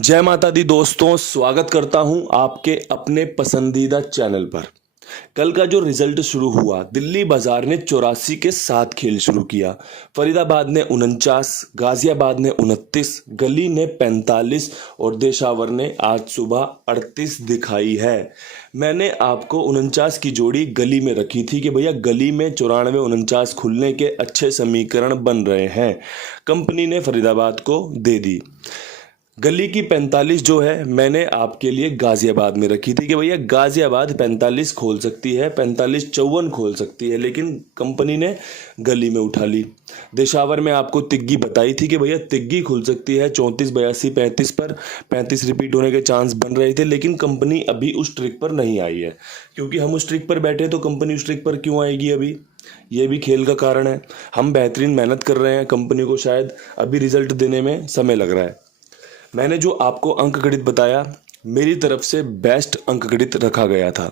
जय माता दी दोस्तों, स्वागत करता हूं आपके अपने पसंदीदा चैनल पर। कल का जो रिजल्ट शुरू हुआ, दिल्ली बाजार ने 84 के साथ खेल शुरू किया। फरीदाबाद ने 49, गाजियाबाद ने 29, गली ने 45 और देशावर ने आज सुबह 38 दिखाई है। मैंने आपको 49 की जोड़ी गली में रखी थी कि भैया गली में 94 49 खुलने के अच्छे समीकरण बन रहे हैं। कंपनी ने फरीदाबाद को दे दी। गली की 45 जो है मैंने आपके लिए गाजियाबाद में रखी थी कि भैया गाजियाबाद 45 खोल सकती है, 45 54 खोल सकती है, लेकिन कंपनी ने गली में उठा ली। देशावर में आपको तिग्गी बताई थी कि भैया तिग्गी खुल सकती है 34 82 35 पर, 35 रिपीट होने के चांस बन रहे थे, लेकिन कंपनी अभी उस ट्रिक पर नहीं आई है। क्योंकि हम उस ट्रिक पर बैठे तो कंपनी उस ट्रिक पर क्यों आएगी अभी? ये भी खेल का कारण है। हम बेहतरीन मेहनत कर रहे हैं, कंपनी को शायद अभी रिजल्ट देने में समय लग रहा है। मैंने जो आपको अंकगणित बताया, मेरी तरफ से बेस्ट अंकगणित रखा गया था।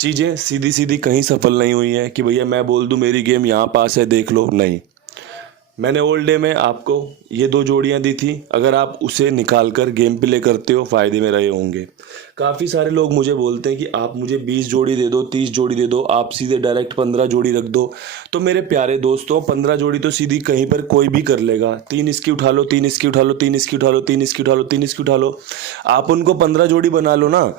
चीज़ें सीधी सीधी कहीं सफल नहीं हुई हैं कि भैया मैं बोल दूं मेरी गेम यहाँ पास है देख लो, नहीं। मैंने ओल्ड डे में आपको ये 2 जोड़ियाँ दी थी, अगर आप उसे निकाल कर गेम प्ले करते हो फ़ायदे में रहे होंगे। काफ़ी सारे लोग मुझे बोलते हैं कि आप मुझे 20 जोड़ी दे दो, 30 जोड़ी दे दो, आप सीधे डायरेक्ट 15 जोड़ी रख दो। तो मेरे प्यारे दोस्तों, 15 जोड़ी तो सीधी कहीं पर कोई भी कर लेगा। 3 इसकी उठा लो, 3 इसकी उठा लो, 3 इसकी उठा लो, 3 इसकी उठा लो, 3 इसकी उठा लो, आप उनको 15 जोड़ी बना लो ना।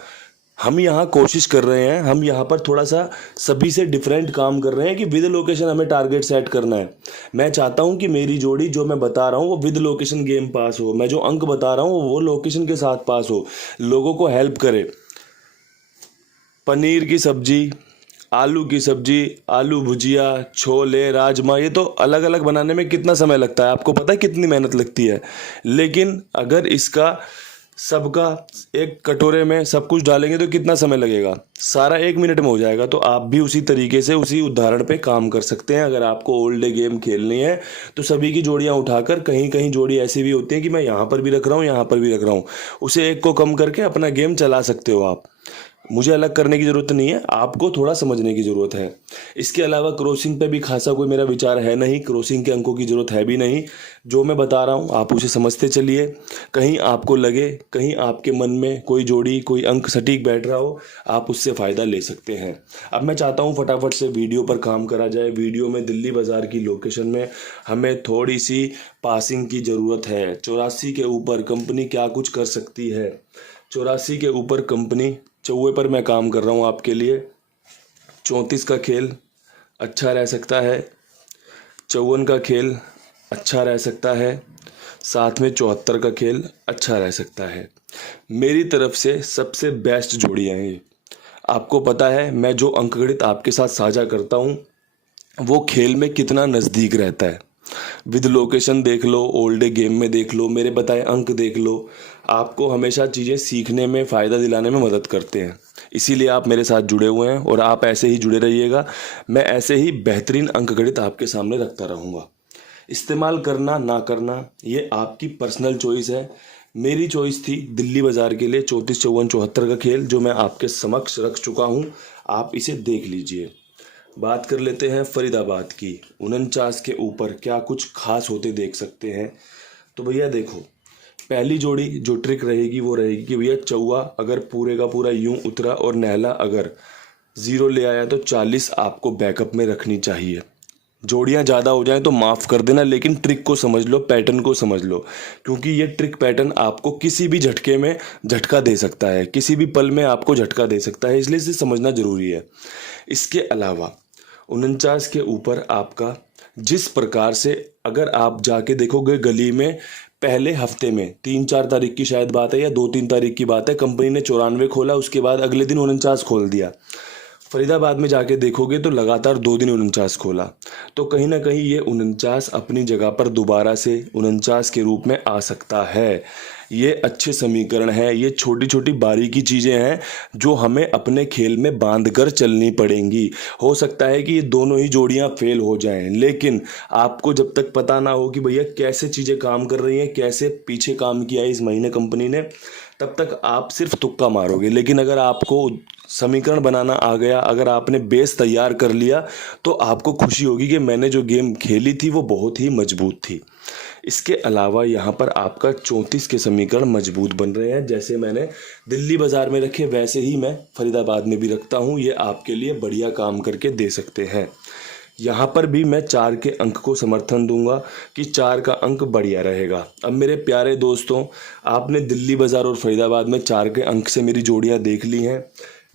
हम यहाँ कोशिश कर रहे हैं, हम यहाँ पर थोड़ा सा सभी से डिफरेंट काम कर रहे हैं कि विद लोकेशन हमें टारगेट सेट करना है। मैं चाहता हूँ कि मेरी जोड़ी जो मैं बता रहा हूँ वो विद लोकेशन गेम पास हो, मैं जो अंक बता रहा हूँ वो लोकेशन के साथ पास हो, लोगों को हेल्प करे। पनीर की सब्जी, आलू की सब्जी, आलू भुजिया, छोले, राजमा, ये तो अलग अलग बनाने में कितना समय लगता है, आपको पता है कितनी मेहनत लगती है। लेकिन अगर इसका सबका एक कटोरे में सब कुछ डालेंगे तो कितना समय लगेगा? सारा 1 मिनट में हो जाएगा। तो आप भी उसी तरीके से उसी उदाहरण पे काम कर सकते हैं। अगर आपको ओल्ड डे गेम खेलनी है तो सभी की जोड़ियां उठाकर, कहीं कहीं जोड़ी ऐसी भी होती है कि मैं यहाँ पर भी रख रहा हूँ, यहाँ पर भी रख रहा हूँ, उसे एक को कम करके अपना गेम चला सकते हो आप। मुझे अलग करने की ज़रूरत नहीं है, आपको थोड़ा समझने की ज़रूरत है। इसके अलावा क्रॉसिंग पे भी खासा कोई मेरा विचार है नहीं, क्रॉसिंग के अंकों की ज़रूरत है भी नहीं। जो मैं बता रहा हूँ आप उसे समझते चलिए। कहीं आपको लगे, कहीं आपके मन में कोई जोड़ी, कोई अंक सटीक बैठ रहा हो, आप उससे फ़ायदा ले सकते हैं। अब मैं चाहता हूँ फटाफट से वीडियो पर काम करा जाए। वीडियो में दिल्ली बाज़ार की लोकेशन में हमें थोड़ी सी पासिंग की ज़रूरत है। 84 के ऊपर कंपनी क्या कुछ कर सकती है? 84 के ऊपर कंपनी, 54 पर मैं काम कर रहा हूँ आपके लिए। 34 का खेल अच्छा रह सकता है, 54 का खेल अच्छा रह सकता है, साथ में 74 का खेल अच्छा रह सकता है। मेरी तरफ से सबसे बेस्ट जोड़ियाँ हैं ये। आपको पता है मैं जो अंकगणित आपके साथ साझा करता हूँ वो खेल में कितना नज़दीक रहता है। विद लोकेशन देख लो, ओल्ड डे गेम में देख लो, मेरे बताए अंक देख लो, आपको हमेशा चीज़ें सीखने में, फ़ायदा दिलाने में मदद करते हैं। इसीलिए आप मेरे साथ जुड़े हुए हैं और आप ऐसे ही जुड़े रहिएगा। मैं ऐसे ही बेहतरीन अंकगणित आपके सामने रखता रहूँगा। इस्तेमाल करना ना करना ये आपकी पर्सनल चॉइस है। मेरी चॉइस थी दिल्ली बाज़ार के लिए 34 54 74 का खेल, जो मैं आपके समक्ष रख चुका हूँ। आप इसे देख लीजिए। बात कर लेते हैं फरीदाबाद की। 49 के ऊपर क्या कुछ खास होते देख सकते हैं? तो भैया देखो, पहली जोड़ी जो ट्रिक रहेगी वो रहेगी कि भैया चौवा अगर पूरे का पूरा यूं उतरा और नहला अगर 0 ले आया तो 40 आपको बैकअप में रखनी चाहिए। जोड़ियां ज़्यादा हो जाएं तो माफ़ कर देना, लेकिन ट्रिक को समझ लो, पैटर्न को समझ लो, क्योंकि ये ट्रिक पैटर्न आपको किसी भी झटके में झटका दे सकता है, किसी भी पल में आपको झटका दे सकता है, इसलिए इसे समझना ज़रूरी है। इसके अलावा 49 के ऊपर आपका जिस प्रकार से, अगर आप जाके देखोगे गली में, पहले हफ्ते में 3-4 तारीख की शायद बात है या 2-3 तारीख की बात है, कंपनी ने 94 खोला, उसके बाद अगले दिन 49 खोल दिया। फरीदाबाद में जाके देखोगे तो लगातार 2 दिन 49 खोला। तो कहीं ना कहीं ये 49 अपनी जगह पर दोबारा से 49 के रूप में आ सकता है। ये अच्छे समीकरण है, ये छोटी छोटी बारीकी चीज़ें हैं जो हमें अपने खेल में बांध कर चलनी पड़ेंगी। हो सकता है कि ये दोनों ही जोड़ियां फेल हो जाएं, लेकिन आपको जब तक पता ना हो कि भैया कैसे चीज़ें काम कर रही हैं, कैसे पीछे काम किया है इस महीने कंपनी ने, तब तक आप सिर्फ तुक्का मारोगे। लेकिन अगर आपको समीकरण बनाना आ गया, अगर आपने बेस तैयार कर लिया, तो आपको खुशी होगी कि मैंने जो गेम खेली थी वो बहुत ही मजबूत थी। इसके अलावा यहाँ पर आपका 34 के समीकरण मजबूत बन रहे हैं। जैसे मैंने दिल्ली बाज़ार में रखे वैसे ही मैं फरीदाबाद में भी रखता हूँ। ये आपके लिए बढ़िया काम करके दे सकते हैं। यहाँ पर भी मैं 4 के अंक को समर्थन दूंगा कि 4 का अंक बढ़िया रहेगा। अब मेरे प्यारे दोस्तों, आपने दिल्ली बाज़ार और फरीदाबाद में 4 के अंक से मेरी जोड़ियाँ देख ली हैं।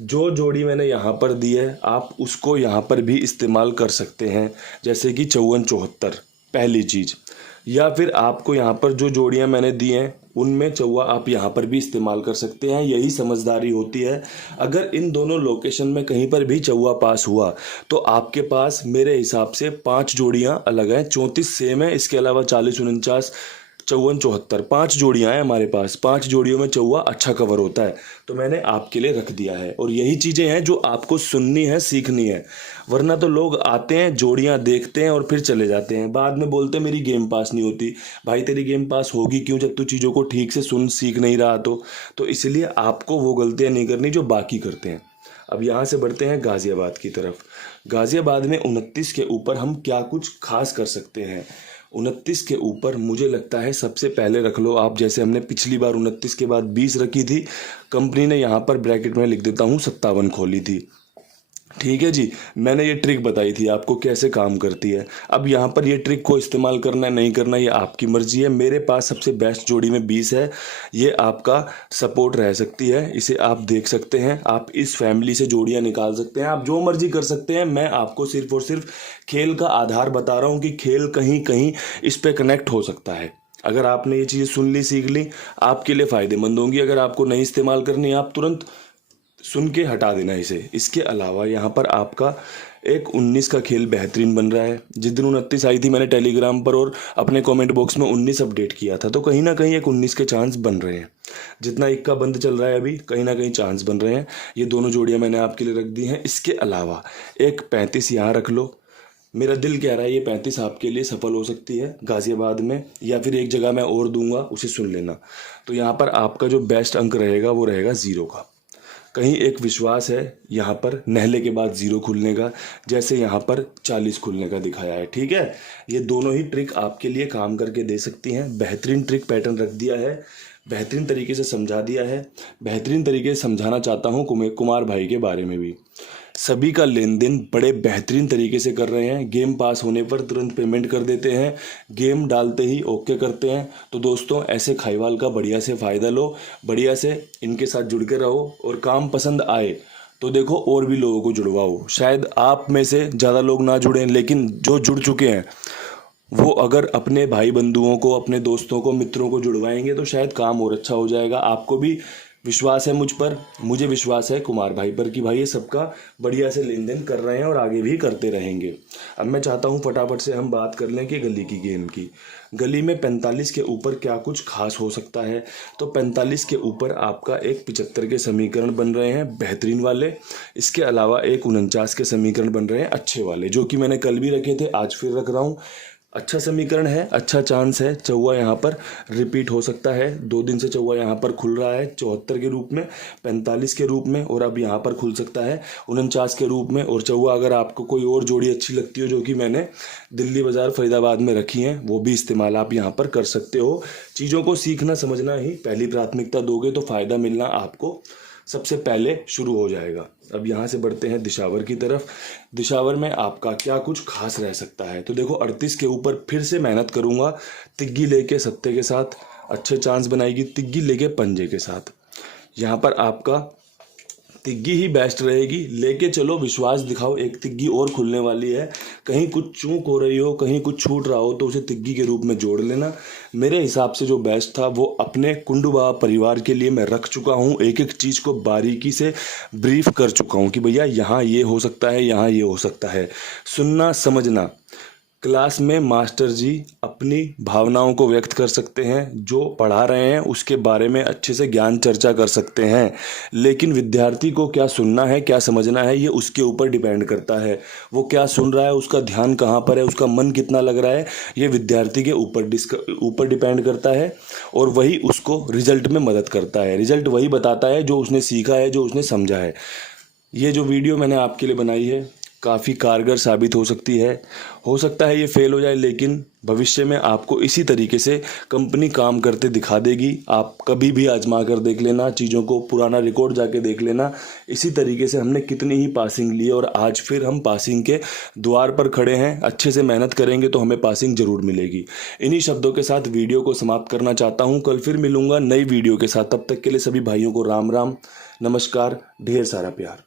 जो जोड़ी मैंने यहाँ पर दी है आप उसको यहाँ पर भी इस्तेमाल कर सकते हैं, जैसे कि 54-74 पहली चीज़, या फिर आपको यहाँ पर जो जोड़ियाँ मैंने दी हैं उनमें चौवा आप यहाँ पर भी इस्तेमाल कर सकते हैं। यही समझदारी होती है। अगर इन दोनों लोकेशन में कहीं पर भी चौवा पास हुआ तो आपके पास मेरे हिसाब से 5 जोड़ियाँ अलग हैं। 34 सेम है, इसके अलावा 40-49 54-74 5 जोड़ियाँ हैं हमारे पास। 5 जोड़ियों में चौवा अच्छा कवर होता है, तो मैंने आपके लिए रख दिया है। और यही चीज़ें हैं जो आपको सुननी है, सीखनी है। वरना तो लोग आते हैं, जोड़ियाँ देखते हैं और फिर चले जाते हैं, बाद में बोलते हैं मेरी गेम पास नहीं होती। भाई तेरी गेम पास होगी क्यों जब तू चीज़ों को ठीक से सुन सीख नहीं रहा तो इसलिए आपको वो गलतियाँ नहीं करनी जो बाकी करते हैं। अब यहाँ से बढ़ते हैं गाज़ियाबाद की तरफ। गाज़ियाबाद में 29 के ऊपर हम क्या कुछ खास कर सकते हैं। 29 के ऊपर मुझे लगता है सबसे पहले रख लो आप, जैसे हमने पिछली बार 29 के बाद 20 रखी थी, कंपनी ने यहाँ पर ब्रैकेट में लिख देता हूँ 57 खोली थी। ठीक है जी, मैंने ये ट्रिक बताई थी आपको कैसे काम करती है। अब यहाँ पर ये ट्रिक को इस्तेमाल करना है नहीं करना ये आपकी मर्जी है। मेरे पास सबसे बेस्ट जोड़ी में 20 है, ये आपका सपोर्ट रह सकती है, इसे आप देख सकते हैं। आप इस फैमिली से जोड़ियाँ निकाल सकते हैं, आप जो मर्जी कर सकते हैं। मैं आपको सिर्फ और सिर्फ खेल का आधार बता रहा हूँ कि खेल कहीं कहीं इस पर कनेक्ट हो सकता है। अगर आपने ये चीज़ें सुन ली, सीख ली, आपके लिए फ़ायदेमंद होंगी। अगर आपको नहीं इस्तेमाल करनी, आप तुरंत सुन के हटा देना इसे। इसके अलावा यहाँ पर आपका एक 19 का खेल बेहतरीन बन रहा है। जिस दिन 29 आई थी मैंने टेलीग्राम पर और अपने कमेंट बॉक्स में 19 अपडेट किया था, तो कहीं ना कहीं एक 19 के चांस बन रहे हैं। जितना एक का बंद चल रहा है अभी, कहीं ना कहीं चांस बन रहे हैं। ये दोनों जोड़ियाँ मैंने आपके लिए रख दी हैं। इसके अलावा एक 35 यहाँ रख लो। मेरा दिल कह रहा है ये 35 आपके लिए सफल हो सकती है गाज़ियाबाद में, या फिर एक जगह मैं और दूंगा, उसे सुन लेना। तो यहाँ पर आपका जो बेस्ट अंक रहेगा वो रहेगा 0 का। कहीं एक विश्वास है यहाँ पर नहले के बाद 0 खुलने का, जैसे यहाँ पर 40 खुलने का दिखाया है। ठीक है, ये दोनों ही ट्रिक आपके लिए काम करके दे सकती हैं। बेहतरीन ट्रिक पैटर्न रख दिया है, बेहतरीन तरीके से समझा दिया है। बेहतरीन तरीके से समझाना चाहता हूँ कुमार भाई के बारे में भी। सभी का लेन देन बड़े बेहतरीन तरीके से कर रहे हैं। गेम पास होने पर तुरंत पेमेंट कर देते हैं, गेम डालते ही ओके करते हैं। तो दोस्तों ऐसे खाईवाल का बढ़िया से फ़ायदा लो, बढ़िया से इनके साथ जुड़ के रहो, और काम पसंद आए तो देखो और भी लोगों को जुड़वाओ। शायद आप में से ज़्यादा लोग ना जुड़ें, लेकिन जो जुड़ चुके हैं वो अगर अपने भाई बंधुओं को, अपने दोस्तों को, मित्रों को जुड़वाएंगे तो शायद काम और अच्छा हो जाएगा। आपको भी विश्वास है मुझ पर, मुझे विश्वास है कुमार भाई पर कि भाई ये सबका बढ़िया से लेन देन कर रहे हैं और आगे भी करते रहेंगे। अब मैं चाहता हूँ फटाफट से हम बात कर लें कि गली की गेम की। गली में 45 के ऊपर क्या कुछ खास हो सकता है। तो 45 के ऊपर आपका एक 75 के समीकरण बन रहे हैं बेहतरीन वाले। इसके अलावा एक 49 के समीकरण बन रहे हैं अच्छे वाले, जो कि मैंने कल भी रखे थे, आज फिर रख रहा हूँ। अच्छा समीकरण है, अच्छा चांस है, चौवा यहाँ पर रिपीट हो सकता है। 2 दिन से चौवा यहाँ पर खुल रहा है 74 के रूप में, 45 के रूप में, और अब यहाँ पर खुल सकता है 49 के रूप में। और चौवा अगर आपको कोई और जोड़ी अच्छी लगती हो जो कि मैंने दिल्ली बाज़ार फरीदाबाद में रखी हैं, वो भी इस्तेमाल आप यहाँ पर कर सकते हो। चीज़ों को सीखना समझना ही पहली प्राथमिकता दोगे तो फ़ायदा मिलना आपको सबसे पहले शुरू हो जाएगा। अब यहाँ से बढ़ते हैं दिशावर की तरफ। दिशावर में आपका क्या कुछ खास रह सकता है। तो देखो 38 के ऊपर फिर से मेहनत करूँगा, तिग्गी लेके सत्ते के साथ अच्छे चांस बनाएगी, तिग्गी लेके पंजे के साथ। यहाँ पर आपका तिग्गी ही बेस्ट रहेगी, लेके चलो, विश्वास दिखाओ। एक तिग्गी और खुलने वाली है, कहीं कुछ चूक हो रही हो, कहीं कुछ छूट रहा हो तो उसे तिग्गी के रूप में जोड़ लेना। मेरे हिसाब से जो बेस्ट था वो अपने कुंडुबा परिवार के लिए मैं रख चुका हूँ। एक एक चीज़ को बारीकी से ब्रीफ कर चुका हूँ कि भैया यहाँ ये हो सकता है, यहाँ ये हो सकता है। सुनना समझना। क्लास में मास्टर जी अपनी भावनाओं को व्यक्त कर सकते हैं, जो पढ़ा रहे हैं उसके बारे में अच्छे से ज्ञान चर्चा कर सकते हैं, लेकिन विद्यार्थी को क्या सुनना है, क्या समझना है, ये उसके ऊपर डिपेंड करता है। वो क्या सुन रहा है, उसका ध्यान कहाँ पर है, उसका मन कितना लग रहा है, ये विद्यार्थी के ऊपर डिपेंड करता है, और वही उसको रिजल्ट में मदद करता है। रिजल्ट वही बताता है जो उसने सीखा है, जो उसने समझा है। ये जो वीडियो मैंने आपके लिए बनाई है काफ़ी कारगर साबित हो सकती है। हो सकता है ये फेल हो जाए, लेकिन भविष्य में आपको इसी तरीके से कंपनी काम करते दिखा देगी। आप कभी भी आजमा कर देख लेना चीज़ों को, पुराना रिकॉर्ड जाके देख लेना। इसी तरीके से हमने कितनी ही पासिंग ली और आज फिर हम पासिंग के द्वार पर खड़े हैं। अच्छे से मेहनत करेंगे तो हमें पासिंग ज़रूर मिलेगी। इन्हीं शब्दों के साथ वीडियो को समाप्त करना चाहता हूँ। कल फिर मिलूंगा नई वीडियो के साथ। तब तक के लिए सभी भाइयों को राम राम, नमस्कार, ढेर सारा प्यार।